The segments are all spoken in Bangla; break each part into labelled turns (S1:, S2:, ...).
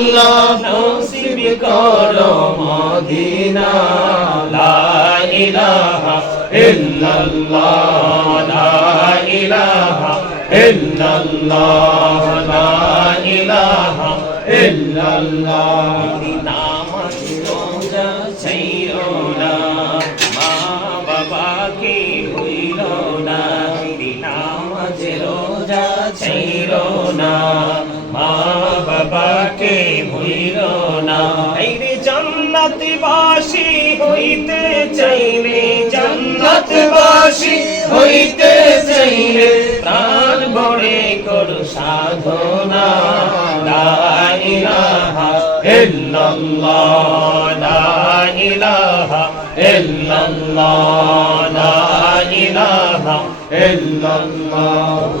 S1: আল্লাহ নসিব করো মদিনা লা ইলাহা ইল্লাল্লাহ লা ইলাহা ইল্লাল্লাহ লা ইলাহা ইল্লাল্লাহ নামাজ রোজা ছাইরো না মা বাবাকে ভুইল না নামাজ রোজা ছাইরো না। এই রে জান্নাতবাসী হইতে চাইলে, জান্নাতবাসী হইতে চাইলে প্রাণ ভরে করো সাধনা। লা ইলাহা ইল্লাল্লাহ, লা ইলাহা ইল্লাল্লাহ, লা ইলাহা ইল্লাল্লাহ।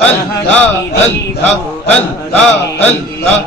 S1: الله الله الله الله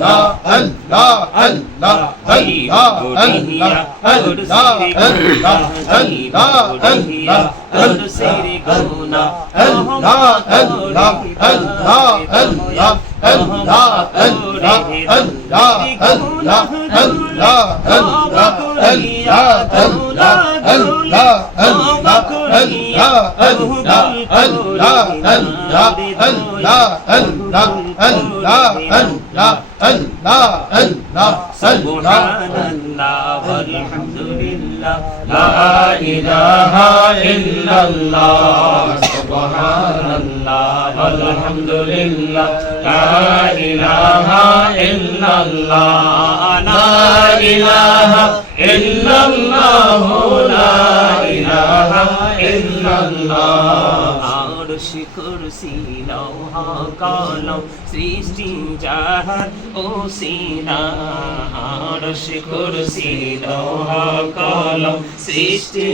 S1: আল্লাহ আল্লাহ আল্লাহ আল্লাহ আল্লাহ আল্লাহ আল্লাহ আল্লাহ
S2: সেরে গুনা
S1: আল্লাহ আল্লাহ আল্লাহ আল্লাহ আল্লাহ আল্লাহ আল্লাহ আল্লাহ আল্লাহ আল্লাহ আল্লাহ আল্লাহ আল্লাহ আল্লাহ আল্লাহ الله الله سبحان الله والحمد لله لا
S3: إله إلا الله
S1: سبحان الله
S3: والحمد لله لا إله إلا الله لا إله إلا الله لا إله إلا الله
S1: আরশ কুরসি লৌহ কলম সৃষ্টি জাহান ও সিনা আরশ কুরসি সৃষ্টি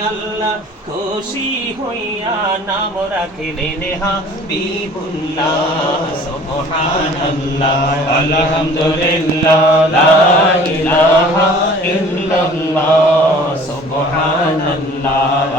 S1: আল্লাহ খুশি হইয়া নাম রাখিলেন হাবিবুল্লাহ, সুবহানাল্লাহ।
S3: আলহামদুলিল্লাহ, লা ইলাহা ইল্লাল্লাহ।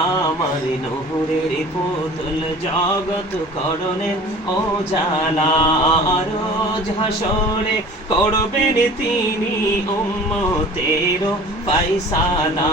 S1: আমার নহরের পুতুল জগৎ করণেন ও জালা রোজ হাসরে করবেন তিনি উম্মতের ফাইসালা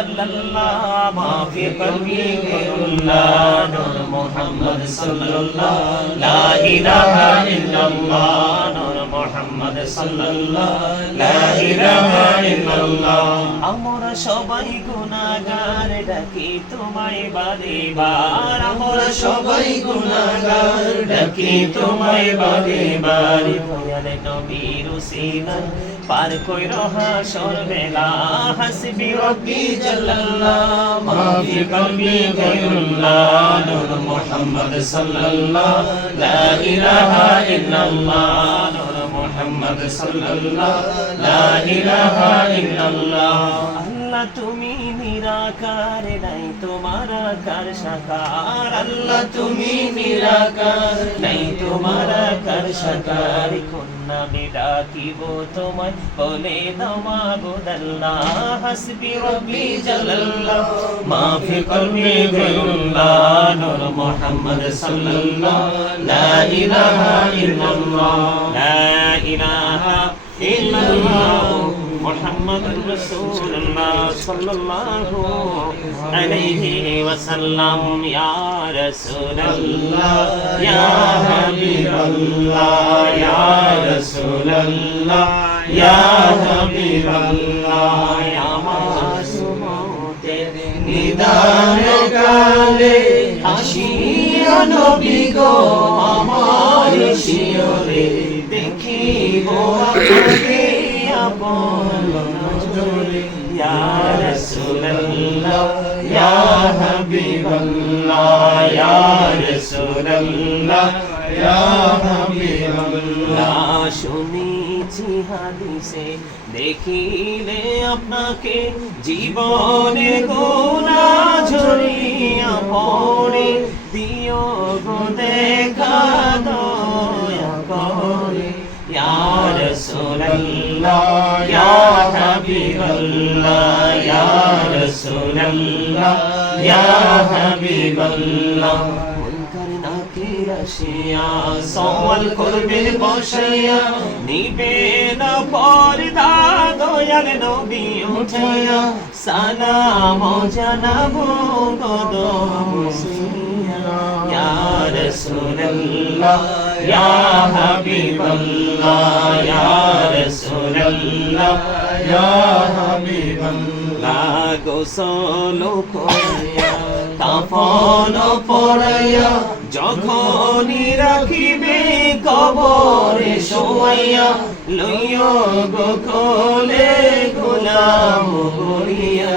S1: sallallahu maafi parmirullah nur muhammad sallallahu la ilaha illallah nur muhammad sallallahu la ilaha illallah আমরা সবাই গুনাহগার ডাকি তোমায় বারে বার আমরা সবাই গুনাহগার ডাকি তোমায় বারে বার নবীর সিনা পার কই রহা সরবেলা, হাসবি রব্বি জাল্লাল্লাহ, মাফি কলবি গায়রুল্লাহ নূর মুহাম্মদ সাল্লাল্লাহ, লা ইলাহা ইল্লাল্লাহ, নূর মুহাম্মদ সাল্লাল্লাহ, লা ইলাহা ইল্লাল্লাহ। তুমি নিরাকার নাই তোমার আকার সাকার। আল্লাহ তুমি নিরাকার নাই তোমার আকার সাকার। কন্যা মে ডাকিব তোমায় বলে দাও মাবুদাল্লাহ হাসবি রব্বি জালাল্লাহ মা ফি কলবি গায়রুল্লাহ নূর মুহাম্মদ সাল্লাল্লাহ। লা ইলাহা ইল্লাল্লাহ লা ইলাহা ইল্লাল্লাহ। محمد رسول الله صلى الله عليه وسلم يا رسول الله يا حبيب الله يا رسول الله يا حبيب الله يا معصوم নিদান কালে আসিয়া নবী গো আমার শিয়রে দেখিব শুনেছি হাদিসে দেখিলে আপনাকে জীবনে গোনা ঝরিয়া পড়ে দিও গো দেখা দয়া করে ইয়া রাসূলুল্লাহ ইয়া হাবিবাল্লাহ, ইয়া রাসূলুল্লাহ ইয়া হাবিবাল্লাহ। মুনকার নাকির আসিয়া সওয়াল করবে বসাইয়া নিবে না পর্দা দয়াল নবী উঠাইয়া সালাম জানাব কদম يا حبيب الله, يا رسول الله, يا
S3: حبيب الله
S1: গোসল করিয়া তাফন পড়াইয়া যখনই রাখিবে কবরে শোয়াইয়া লইয় গোকলে গোলাম করিয়া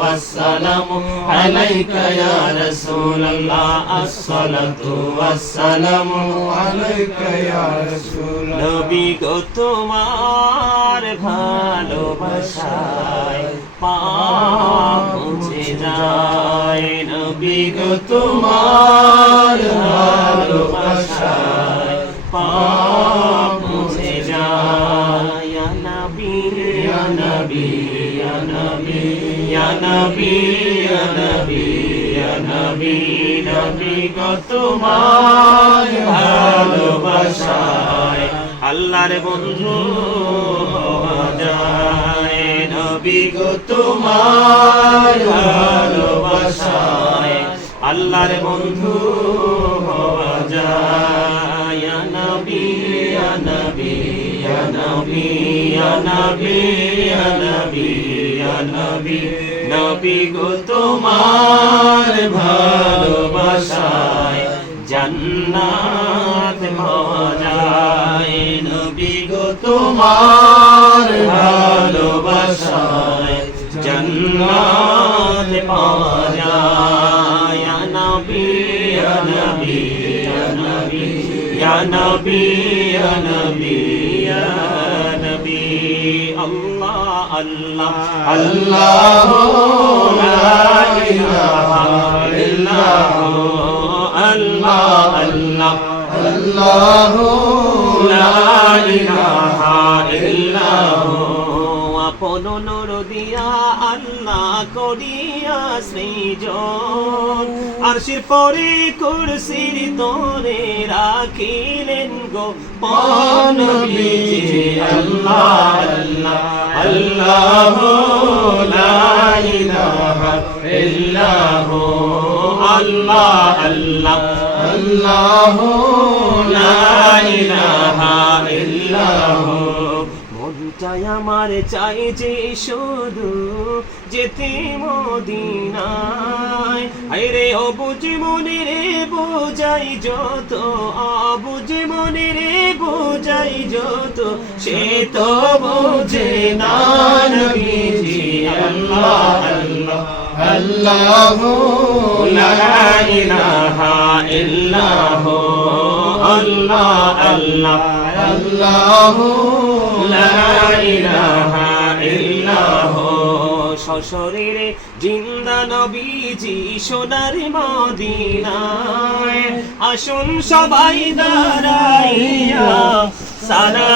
S1: والسلام عليك يا رسول الله الصلاة والسلام
S3: আলাইকা ইয়া রাসূলুল্লাহ
S1: নবী গো তোমার ভালোবাসায় পাপ মুছে যায় নবী গো তোমার ভালোবাসায় পাপ নবী নবী আল্লাহর বন্ধু যায় গো তোমার ভালোবাসায়। আল্লাহর বন্ধু নবী নবী নবী নবী। নবী গো, তোমার ভালোবাসায় জান্নাত যায় নবী গো, তোমার ভালোবাসায় জান্নাত পাওয়া যায় নবী নবী নবী নবী। আল্লাহ আল্লাহ আল্লাহ আল্লাহ। আল্লাহ আপন আল্লাহ করিয়া সৃজন আরশির পরে কুরসির তোরে রাখিলেন গো নবীজি আল্লাহ আল্লাহ আল্লাহ লা ইলাহা ইল্লাল্লাহ আল্লাহ আল্লাহ
S3: আল্লাহ
S1: লা ইলাহা মনটাই আমার চাই যে শুধু যেতে মদিনায়। আরে অবুঝ মনে রে বোঝাই যত অবুঝ মনে রে বোঝাই যত, সে তো বোঝে না নবীজি আল্লাহ আল্লাহ
S3: আল্লাহ
S1: লা ইলাহা ইল্লাল্লাহ আল্লাহ আল্লাহ
S3: আল্লাহ
S1: সশরীরে জিন্দা নবীজি সোনার মদিনায়। আসুন সবাই দাঁড়াইয়া সারা